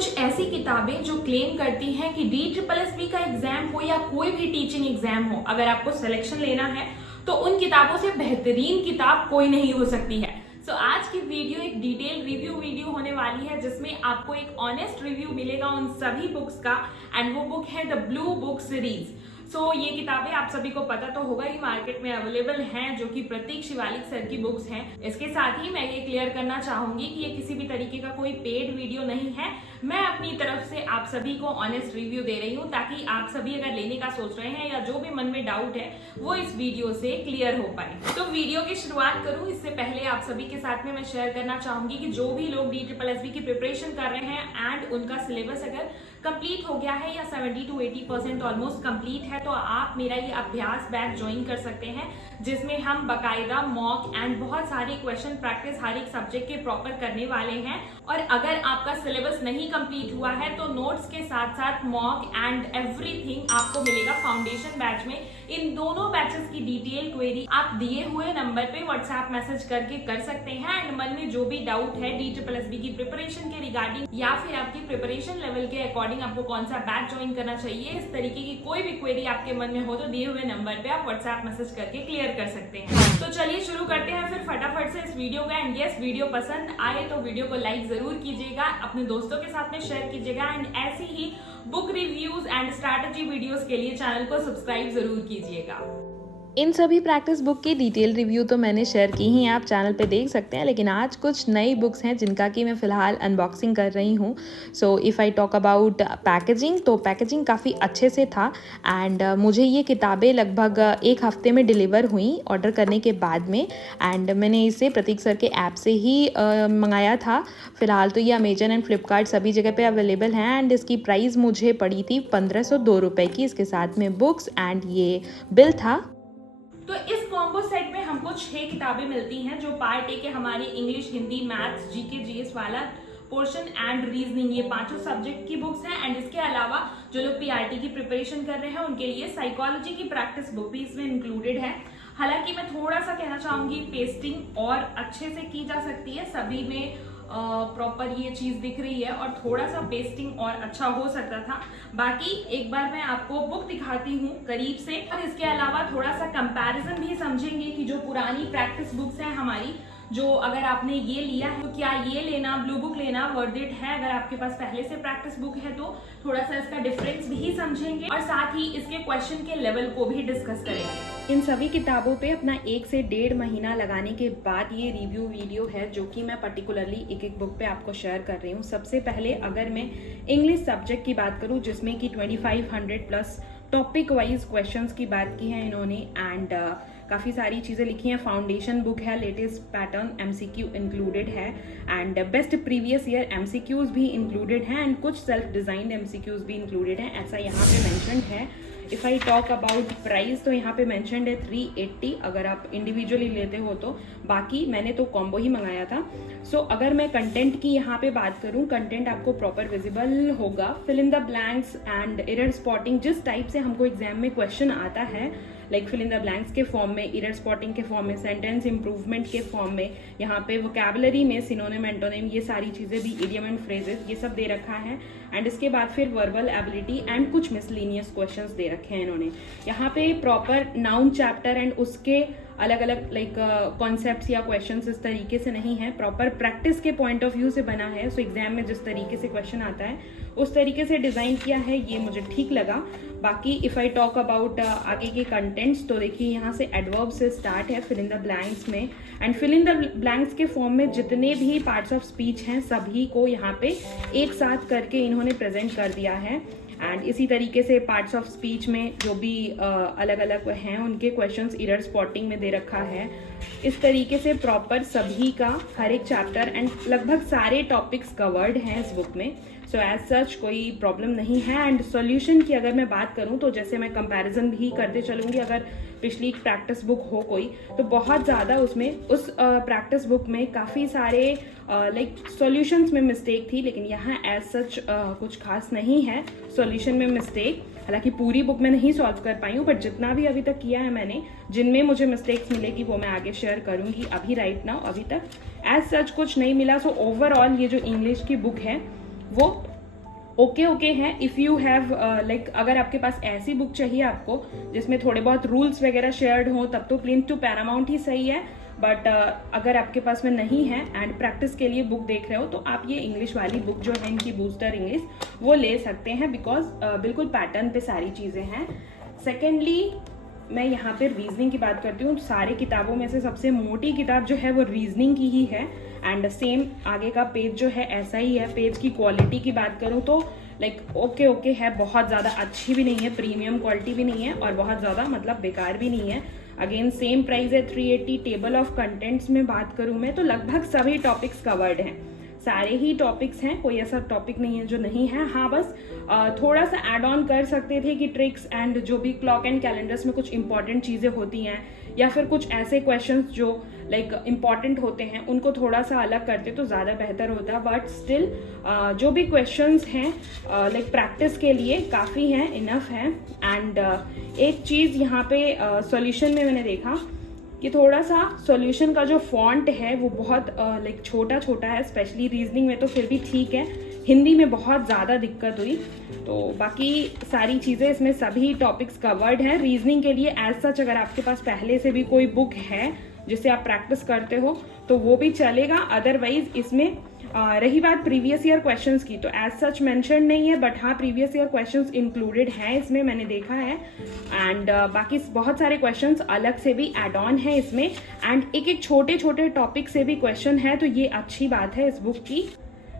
कुछ ऐसी किताबें जो क्लेम करती हैं कि DSSB का एग्जाम हो या कोई भी टीचिंग एग्जाम हो, अगर आपको सिलेक्शन लेना है तो उन किताबों से बेहतरीन किताब कोई नहीं हो सकती है। सो आज की वीडियो एक डिटेल रिव्यू वीडियो होने वाली है जिसमें आपको एक ऑनेस्ट रिव्यू मिलेगा उन सभी बुक्स का, एंड वो बुक है द ब्लू बुक सीरीज। ये किताबें आप सभी को पता तो होगा ही, मार्केट में अवेलेबल हैं, जो कि प्रतीक शिवालिक सर की बुक्स हैं। इसके साथ ही मैं ये क्लियर करना चाहूंगी कि ये किसी भी तरीके का कोई पेड वीडियो नहीं है। मैं अपनी तरफ से आप सभी को ऑनेस्ट रिव्यू दे रही हूँ ताकि आप सभी अगर लेने का सोच रहे हैं या जो भी मन में डाउट है वो इस वीडियो से क्लियर हो पाए। तो वीडियो की शुरुआत करूँ इससे पहले आप सभी के साथ में मैं शेयर करना चाहूंगी कि जो भी लोग DSSB की प्रिपरेशन कर रहे हैं एंड उनका सिलेबस अगर कंप्लीट हो गया है या 70 to 80% ऑलमोस्ट कंप्लीट है, तो आप मेरा ये अभ्यास बैच ज्वाइन कर सकते हैं जिसमें हम बकायदा मॉक एंड बहुत सारी क्वेश्चन प्रैक्टिस हर एक सब्जेक्ट के प्रॉपर करने वाले हैं। और अगर आपका सिलेबस नहीं कंप्लीट हुआ है तो नोट्स के साथ साथ मॉक एंड एवरीथिंग आपको मिलेगा फाउंडेशन बैच में। इन दोनों बैचेस की डिटेल क्वेरी आप दिए हुए नंबर पे व्हाट्सएप मैसेज करके कर सकते हैं। एंड मन में जो भी डाउट है DSSB की प्रिपरेशन के रिगार्डिंग या फिर आपकी प्रिपरेशन लेवल के अकॉर्डिंग आपको कौन सा बैच ज्वाइन करना चाहिए, इस तरीके की कोई भी क्वेरी आपके मन में हो तो दिए हुए नंबर पे आप व्हाट्सएप मैसेज करके क्लियर कर सकते हैं। तो चलिए शुरू करते हैं फिर फटाफट से इस वीडियो का। एंड यस, वीडियो पसंद आए तो वीडियो को लाइक जरूर कीजिएगा, अपने दोस्तों के साथ में शेयर कीजिएगा, एंड ऐसी ही book reviews and strategy videos के लिए चैनल को सब्सक्राइब जरूर कीजिएगा। इन सभी प्रैक्टिस बुक की डिटेल रिव्यू तो मैंने शेयर की ही, आप चैनल पे देख सकते हैं, लेकिन आज कुछ नई बुक्स हैं जिनका कि मैं फ़िलहाल अनबॉक्सिंग कर रही हूँ। So if I talk about packaging, तो पैकेजिंग काफ़ी अच्छे से था एंड मुझे ये किताबें लगभग एक हफ्ते में डिलीवर हुई ऑर्डर करने के बाद में। एंड मैंने इसे प्रतीक सर के ऐप से ही मंगाया था। फ़िलहाल तो ये अमेजन एंड फ्लिपकार्ट सभी जगह पे अवेलेबल हैं एंड इसकी प्राइस मुझे पड़ी थी 1502 रुपये की। इसके साथ में बुक्स एंड ये बिल था। तो इस कॉम्बो सेट में हमको 6 किताबें मिलती हैं जो पार्ट ए के हमारी English, Hindi, maths, GK, GS वाला पोर्शन एंड रीजनिंग, ये पांचों सब्जेक्ट की बुक्स हैं। एंड इसके अलावा जो लोग पीआरटी की प्रिपरेशन कर रहे हैं उनके लिए साइकोलॉजी की प्रैक्टिस बुक भी इसमें इंक्लूडेड है। हालांकि मैं थोड़ा सा कहना चाहूंगी पेस्टिंग और अच्छे से की जा सकती है, सभी में प्रॉपर ये चीज दिख रही है और थोड़ा सा पेस्टिंग और अच्छा हो सकता था। बाकी एक बार मैं आपको बुक दिखाती हूँ करीब से, और इसके अलावा थोड़ा सा कंपैरिजन भी समझेंगे कि जो पुरानी प्रैक्टिस बुक्स हैं हमारी, जो अगर आपने ये लिया है तो क्या ये लेना, ब्लू बुक लेना वर्थ इट है। अगर आपके पास पहले से प्रैक्टिस बुक है तो थोड़ा सा इसका डिफरेंस भी समझेंगे और साथ ही इसके क्वेश्चन के लेवल को भी डिस्कस करेंगे। इन सभी किताबों पे अपना 1 से 1.5 महीना लगाने के बाद ये रिव्यू वीडियो है जो कि मैं पर्टिकुलरली एक बुक पे आपको शेयर कर रही हूँ। सबसे पहले अगर मैं इंग्लिश सब्जेक्ट की बात करूँ जिसमें कि 2500 प्लस टॉपिक वाइज क्वेश्चंस की बात की है इन्होंने, एंड काफ़ी सारी चीज़ें लिखी हैं। फाउंडेशन बुक है, लेटेस्ट पैटर्न MCQ इंक्लूडेड है, and best previous year MCQs भी इंक्लूडेड हैं, एंड कुछ सेल्फ डिज़ाइंड MCQs भी इंक्लूडेड हैं, ऐसा यहाँ पे मेंशन्ड है। If I talk about price तो यहाँ पे मेंशन्ड है 380 अगर आप इंडिविजुअली लेते हो तो, बाकी मैंने तो कॉम्बो ही मंगाया था। अगर मैं कंटेंट की यहाँ पे बात करूँ, कंटेंट आपको प्रॉपर विजिबल होगा। Fill in the blanks and error spotting, जिस टाइप से हमको एग्जाम में क्वेश्चन आता है, like fill in the blanks के फॉर्म में, एरर स्पॉटिंग के फॉर्म में, सेंटेंस इंप्रूवमेंट के फॉर्म में, यहाँ पे वोकैबुलरी में सिनोनिम, एंटोनिम, ये सारी चीज़ें भी, इडियम एंड फ्रेजेस, ये सब दे रखा है। एंड इसके बाद फिर वर्बल एबिलिटी एंड कुछ मिसलिनियस क्वेश्चंस दे रखे हैं इन्होंने। यहाँ पे प्रॉपर नाउन चैप्टर एंड उसके अलग अलग लाइक कॉन्सेप्ट्स या क्वेश्चंस इस तरीके से नहीं है, प्रॉपर प्रैक्टिस के पॉइंट ऑफ व्यू से बना है। एग्जाम में जिस तरीके से क्वेश्चन आता है उस तरीके से डिज़ाइन किया है, ये मुझे ठीक लगा। बाकी इफ़ आई टॉक अबाउट आगे के कंटेंट्स, तो देखिए यहाँ से एडवर्ब से स्टार्ट है फिल इन द ब्लैंक्स में, and fill in the blanks के फॉर्म में जितने भी पार्ट्स ऑफ स्पीच हैं सभी को यहाँ पे एक साथ करके इन्होंने प्रेजेंट कर दिया है। एंड इसी तरीके से पार्ट्स ऑफ स्पीच में जो भी अलग अलग हैं उनके क्वेश्चंस एरर स्पॉटिंग में दे रखा है। इस तरीके से प्रॉपर सभी का हर एक चैप्टर एंड लगभग सारे टॉपिक्स कवर्ड हैं इस बुक में। एज सच कोई प्रॉब्लम नहीं है। एंड सॉल्यूशन की अगर मैं बात करूं तो जैसे मैं कंपैरिजन भी करते चलूंगी, अगर पिछली प्रैक्टिस बुक हो कोई तो बहुत ज़्यादा उसमें उस प्रैक्टिस बुक में काफ़ी सारे लाइक सॉल्यूशंस में मिस्टेक थी, लेकिन यहाँ एज सच कुछ खास नहीं है सॉल्यूशन में मिस्टेक। हालांकि पूरी बुक में नहीं सॉल्व कर पाई हूँ, बट जितना भी अभी तक किया है मैंने, जिनमें मुझे मिस्टेक्स मिलेगी वो मैं आगे शेयर करूँगी। अभी राइट नाउ अभी तक एज सच कुछ नहीं मिला। ओवरऑल ये जो इंग्लिश की बुक है वो ओके है। इफ़ यू हैव लाइक अगर आपके पास ऐसी बुक चाहिए आपको जिसमें थोड़े बहुत रूल्स वगैरह शेयर्ड हो तब तो प्लेन टू पैरामाउंट ही सही है, बट अगर आपके पास में नहीं है एंड प्रैक्टिस के लिए बुक देख रहे हो तो आप ये इंग्लिश वाली बुक जो है इनकी बूस्टर इंग्लिश वो ले सकते हैं, बिकॉज बिल्कुल पैटर्न पे सारी चीज़ें हैं। सेकेंडली मैं यहाँ पे रीजनिंग की बात करती हूँ। सारी किताबों में से सबसे मोटी किताब जो है वो रीजनिंग की ही है एंड सेम आगे का पेज जो है ऐसा ही है। पेज की क्वालिटी की बात करूँ तो लाइक ओके है, बहुत ज़्यादा अच्छी भी नहीं है, प्रीमियम क्वालिटी भी नहीं है और बहुत ज़्यादा मतलब बेकार भी नहीं है। अगेन सेम प्राइस है 380। टेबल ऑफ कंटेंट्स में बात करूँ मैं तो लगभग सभी टॉपिक्स कवर्ड हैं, सारे ही टॉपिक्स हैं, कोई ऐसा टॉपिक नहीं है जो नहीं है। हाँ बस थोड़ा सा ऐड ऑन कर सकते थे कि ट्रिक्स एंड जो भी क्लॉक एंड कैलेंडर्स में कुछ इंपॉर्टेंट चीज़ें होती हैं या फिर कुछ ऐसे क्वेश्चंस जो लाइक इम्पॉर्टेंट होते हैं उनको थोड़ा सा अलग करते तो ज़्यादा बेहतर होता। बट स्टिल जो भी क्वेश्चंस हैं लाइक प्रैक्टिस के लिए काफ़ी हैं, इनफ है। एंड एक चीज़ यहाँ पे सॉल्यूशन में मैंने देखा कि थोड़ा सा सॉल्यूशन का जो फॉन्ट है वो बहुत लाइक छोटा है, स्पेशली रीजनिंग में तो फिर भी ठीक है, हिंदी में बहुत ज़्यादा दिक्कत हुई। तो बाकी सारी चीज़ें इसमें सभी टॉपिक्स कवर्ड हैं। रीजनिंग के लिए एज सच अगर आपके पास पहले से भी कोई बुक है जिससे आप प्रैक्टिस करते हो तो वो भी चलेगा, अदरवाइज इसमें रही बात प्रीवियस ईयर क्वेश्चंस की तो एज सच मेंशन नहीं है, बट हाँ प्रीवियस ईयर क्वेश्चंस इंक्लूडेड हैं इसमें, मैंने देखा है। एंड बाकी बहुत सारे क्वेश्चंस अलग से भी एड ऑन है इसमें एंड एक छोटे टॉपिक से भी क्वेश्चन है, तो ये अच्छी बात है इस बुक की।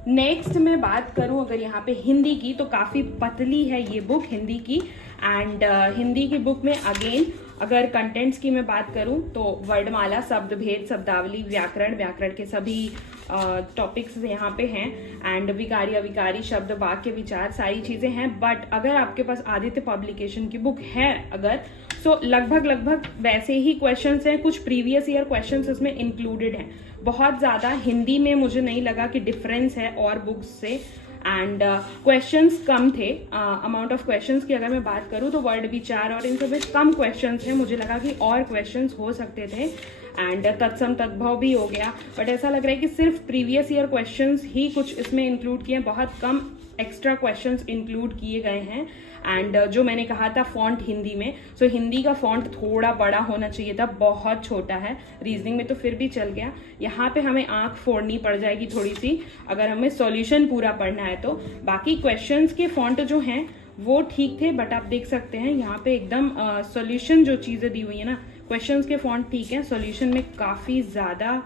नेक्स्ट मैं बात करूं अगर यहाँ पे हिंदी की तो काफ़ी पतली है ये बुक हिंदी की। एंड हिंदी की बुक में अगेन अगर कंटेंट्स की मैं बात करूं तो वर्णमाला, शब्द भेद, शब्दावली, व्याकरण के सभी टॉपिक्स यहाँ पे हैं एंड विकारी अविकारी शब्द, वाक्य, विचार, सारी चीज़ें हैं। बट अगर आपके पास आदित्य पब्लिकेशन की बुक है अगर सो लगभग वैसे ही क्वेश्चंस हैं, कुछ प्रीवियस ईयर क्वेश्चंस इसमें इंक्लूडेड हैं। बहुत ज़्यादा हिंदी में मुझे नहीं लगा कि डिफरेंस है और बुक्स से एंड क्वेश्चंस कम थे। अमाउंट ऑफ क्वेश्चंस की अगर मैं बात करूँ तो वर्ड विचार और इन सब में कम क्वेश्चंस हैं, मुझे लगा कि और क्वेश्चंस हो सकते थे एंड तत्सम तद्भव भी हो गया, बट ऐसा लग रहा है कि सिर्फ प्रीवियस ईयर क्वेश्चंस ही कुछ इसमें इंक्लूड किए हैं, बहुत कम एक्स्ट्रा क्वेश्चंस इंक्लूड किए गए हैं। एंड जो मैंने कहा था फॉन्ट हिंदी में, सो हिंदी का फॉन्ट थोड़ा बड़ा होना चाहिए था, बहुत छोटा है। रीजनिंग में तो फिर भी चल गया, यहाँ पे हमें आंख फोड़नी पड़ जाएगी थोड़ी सी अगर हमें सॉल्यूशन पूरा पढ़ना है तो। बाकी क्वेश्चंस के फॉन्ट जो हैं वो ठीक थे, बट आप देख सकते हैं यहाँ पे एकदम सॉल्यूशन जो चीज़ें दी हुई है ना, क्वेश्चंस के फॉन्ट ठीक है, सॉल्यूशन में काफ़ी ज़्यादा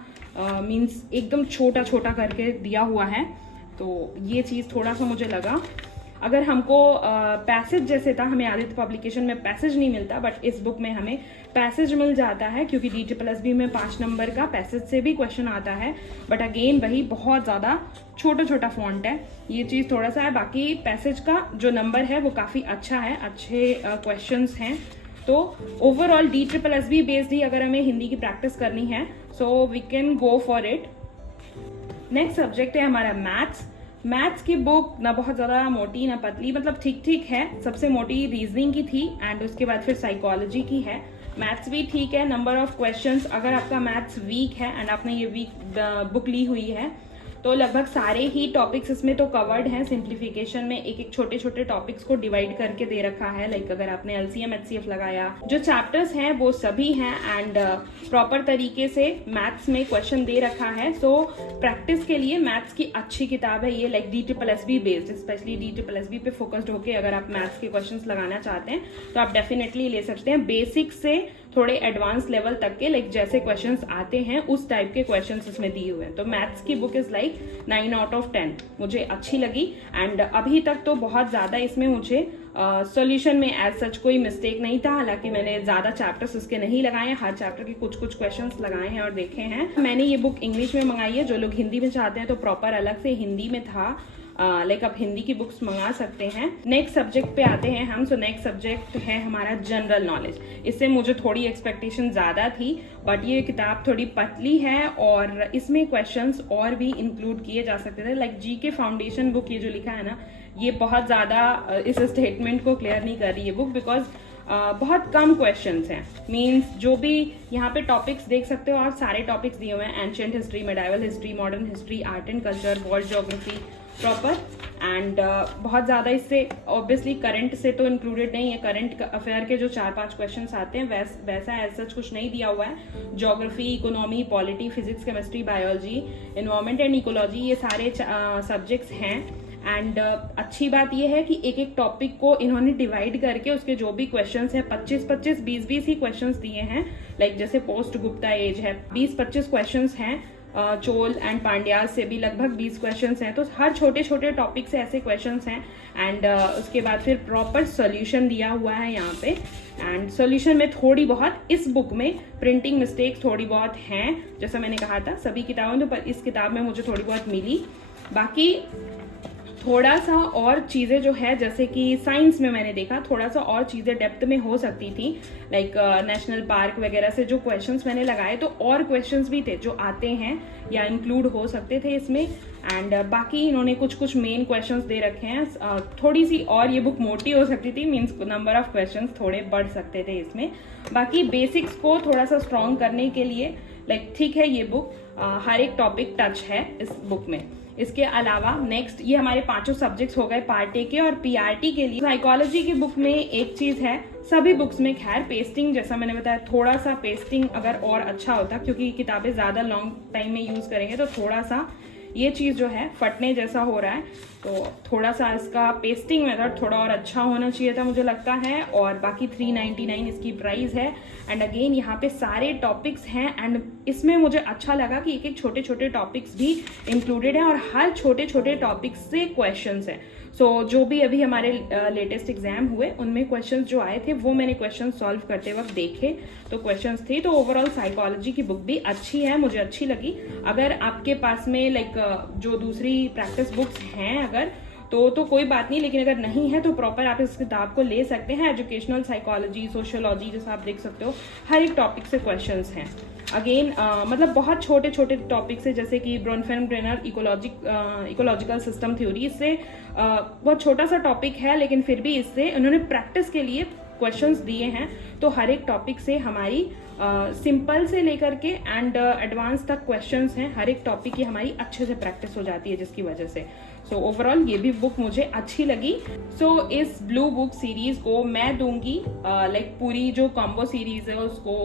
मीन्स एकदम छोटा करके दिया हुआ है, तो ये चीज़ थोड़ा सा मुझे लगा। अगर हमको पैसेज जैसे था, हमें आदित्य पब्लिकेशन में पैसेज नहीं मिलता, बट इस बुक में हमें पैसेज मिल जाता है क्योंकि DSSB में 5 नंबर का पैसेज से भी क्वेश्चन आता है। बट अगेन वही बहुत ज़्यादा छोटा फॉन्ट है, ये चीज़ थोड़ा सा है। बाकी पैसेज का जो नंबर है वो काफ़ी अच्छा है, अच्छे क्वेश्चंस हैं। तो ओवरऑल DSSB बेस्ड ही अगर हमें हिंदी की प्रैक्टिस करनी है so we can go for it. Next subject है हमारा मैथ्स की बुक ना बहुत ज़्यादा मोटी ना पतली, मतलब ठीक है। सबसे मोटी रीजनिंग की थी एंड उसके बाद फिर साइकोलॉजी की है। मैथ्स भी ठीक है। नंबर ऑफ क्वेश्चंस, अगर आपका मैथ्स वीक है एंड आपने ये वीक बुक ली हुई है तो लगभग सारे ही टॉपिक्स इसमें तो कवर्ड हैं। सिंप्लीफिकेशन में एक छोटे टॉपिक्स को डिवाइड करके दे रखा है, लाइक अगर आपने LCM HCF लगाया, जो चैप्टर्स हैं वो सभी हैं एंड प्रॉपर तरीके से मैथ्स में क्वेश्चन दे रखा है। सो प्रैक्टिस के लिए मैथ्स की अच्छी किताब है ये, like DSSB based, specially DSSB पे फोकस्ड होकर अगर आप मैथ्स के क्वेश्चन लगाना चाहते हैं तो आप डेफिनेटली ले सकते हैं। बेसिक से थोड़े एडवांस लेवल तक के लाइक जैसे क्वेश्चंस आते हैं उस टाइप के क्वेश्चंस इसमें दिए हुए हैं। तो मैथ्स की book is like 9 out of 10 मुझे अच्छी लगी एंड अभी तक तो बहुत ज़्यादा इसमें मुझे सॉल्यूशन में एज सच कोई मिस्टेक नहीं था। हालांकि मैंने ज़्यादा चैप्टर्स उसके नहीं लगाए हैं, हर चैप्टर के कुछ क्वेश्चंस लगाए हैं और देखे हैं। मैंने ये बुक इंग्लिश में मंगाई है, जो लोग हिंदी में चाहते हैं तो प्रॉपर अलग से हिंदी में था, लाइक आप हिंदी की बुक्स मंगा सकते हैं। नेक्स्ट सब्जेक्ट पे आते हैं हम। सो नेक्स्ट सब्जेक्ट है हमारा जनरल नॉलेज। इससे मुझे थोड़ी एक्सपेक्टेशन ज़्यादा थी, बट ये किताब थोड़ी पतली है और इसमें क्वेश्चंस और भी इंक्लूड किए जा सकते थे। लाइक GK फाउंडेशन बुक ये जो लिखा है ना, ये बहुत ज़्यादा इस स्टेटमेंट को क्लियर नहीं कर रही है बुक, बिकॉज बहुत कम क्वेश्चंस हैं। मीन्स जो भी यहाँ पे टॉपिक्स देख सकते हो आप, सारे टॉपिक्स दिए हुए हैं, ancient history, medieval history, modern history, art and culture, world geography proper and बहुत ज़्यादा इससे ऑब्वियसली करंट से तो इंक्लूडेड नहीं है, करंट अफेयर के जो 4-5 क्वेश्चंस आते हैं वैसा एज सच कुछ नहीं दिया हुआ है। Geography, economy, polity, physics, chemistry, biology, environment and ecology, ये सारे सब्जेक्ट्स हैं। एंड अच्छी बात यह है कि एक एक टॉपिक को इन्होंने डिवाइड करके उसके जो भी क्वेश्चंस हैं 25-25, 20-20 ही क्वेश्चंस दिए हैं। लाइक जैसे पोस्ट गुप्ता एज है, 20-25 क्वेश्चंस हैं। चोल एंड पांड्यास से भी लगभग 20 क्वेश्चंस हैं। तो हर छोटे छोटे टॉपिक से ऐसे क्वेश्चंस हैं। एंड उसके बाद फिर प्रॉपर सोल्यूशन दिया हुआ है यहाँ पे। एंड सोल्यूशन में थोड़ी बहुत इस बुक में प्रिंटिंग मिस्टेक्स थोड़ी बहुत हैं, जैसा मैंने कहा था सभी किताबों में, पर इस किताब में मुझे थोड़ी बहुत मिली। बाकी थोड़ा सा और चीज़ें जो है, जैसे कि साइंस में मैंने देखा थोड़ा सा और चीज़ें डेप्थ में हो सकती थी। लाइक नेशनल पार्क वगैरह से जो क्वेश्चंस मैंने लगाए तो और क्वेश्चंस भी थे जो आते हैं या इंक्लूड हो सकते थे इसमें। एंड बाकी इन्होंने कुछ कुछ मेन क्वेश्चंस दे रखे हैं। थोड़ी सी और ये बुक मोटी हो सकती थी, मीन्स नंबर ऑफ क्वेश्चंस थोड़े बढ़ सकते थे इसमें। बाकी बेसिक्स को थोड़ा सा स्ट्रॉन्ग करने के लिए लाइक ठीक है, ये बुक हर एक टॉपिक टच है इस बुक में। इसके अलावा नेक्स्ट ये हमारे 5 सब्जेक्ट्स हो गए पार्ट ए के। और पीआरटी के लिए साइकोलॉजी की बुक में एक चीज़ है, सभी बुक्स में खैर पेस्टिंग, जैसा मैंने बताया थोड़ा सा पेस्टिंग अगर और अच्छा होता, क्योंकि किताबें ज़्यादा लॉन्ग टाइम में यूज़ करेंगे तो थोड़ा सा ये चीज़ जो है फटने जैसा हो रहा है। तो थोड़ा सा इसका पेस्टिंग मेथड थोड़ा और अच्छा होना चाहिए था मुझे लगता है। और बाकी 399 इसकी प्राइस है। एंड अगेन यहाँ पे सारे टॉपिक्स हैं। एंड इसमें मुझे अच्छा लगा कि एक एक छोटे छोटे टॉपिक्स भी इंक्लूडेड हैं और हर छोटे छोटे टॉपिक्स से क्वेश्चंस हैं। सो जो भी अभी हमारे लेटेस्ट एग्जाम हुए उनमें क्वेश्चंस जो आए थे वो मैंने क्वेश्चन सॉल्व करते वक्त देखे, तो क्वेश्चंस थे। तो ओवरऑल साइकोलॉजी की बुक भी अच्छी है, मुझे अच्छी लगी। अगर आपके पास में लाइक जो दूसरी प्रैक्टिस बुक्स हैं अगर तो कोई बात नहीं, लेकिन अगर नहीं है तो प्रॉपर आप इस किताब को ले सकते हैं। एजुकेशनल साइकोलॉजी, सोशियोलॉजी, जैसा आप देख सकते हो हर एक टॉपिक से क्वेश्चंस हैं। अगेन मतलब बहुत छोटे छोटे टॉपिक्स है, जैसे कि ब्रोनफेन-ब्रेनर इकोलॉजिकल सिस्टम थ्योरी, इससे बहुत छोटा सा टॉपिक है लेकिन फिर भी इससे उन्होंने प्रैक्टिस के लिए क्वेश्चंस दिए हैं। तो हर एक टॉपिक से हमारी सिंपल से लेकर के एंड एडवांस तक क्वेश्चंस हैं। हर एक टॉपिक की हमारी अच्छे से प्रैक्टिस हो जाती है जिसकी वजह से। सो ओवरऑल ये भी बुक मुझे अच्छी लगी। सो इस ब्लू बुक सीरीज को मैं दूंगी लाइक पूरी जो कॉम्बो सीरीज है उसको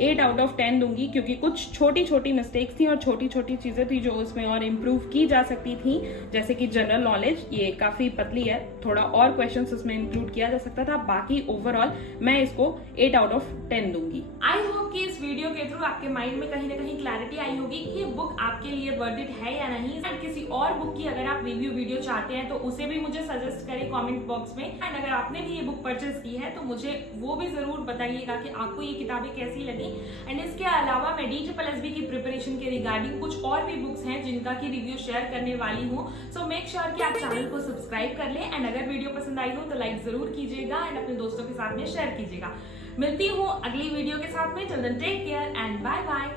8 आउट ऑफ 10 दूंगी, क्योंकि कुछ छोटी छोटी मिस्टेक्स थी और छोटी छोटी चीजें थी जो उसमें और इम्प्रूव की जा सकती थी। जैसे कि जनरल नॉलेज ये काफी पतली है, थोड़ा और क्वेश्चंस उसमें इंक्लूड किया जा सकता था। बाकी ओवरऑल मैं इसको 8 आउट ऑफ 10 दूंगी। आई होप कि इस वीडियो के थ्रू आपके माइंड में कहीं ना कहीं क्लैरिटी आई होगी कि ये बुक आपके लिए वर्थ इट है या नहीं। एंड किसी और बुक की अगर आप रिव्यू वीडियो चाहते हैं तो उसे भी मुझे सजेस्ट करें कमेंट बॉक्स में। एंड अगर आपने भी ये बुक परचेज की है तो मुझे वो भी जरूर बताइएगा कि आपको ये किताबें कैसी लगी। एंड इसके अलावा मैं DSSB की प्रिपरेशन के रिगार्डिंग कुछ और भी बुक्स हैं जिनका की रिव्यू शेयर करने वाली हूँ। सो मेक श्योर कि आप चैनल को सब्सक्राइब कर लें। एंड अगर वीडियो पसंद आई हो तो लाइक जरूर कीजिएगा एंड अपने दोस्तों के साथ में शेयर कीजिएगा। मिलती हूँ अगली वीडियो के साथ में। Till then take care and bye bye.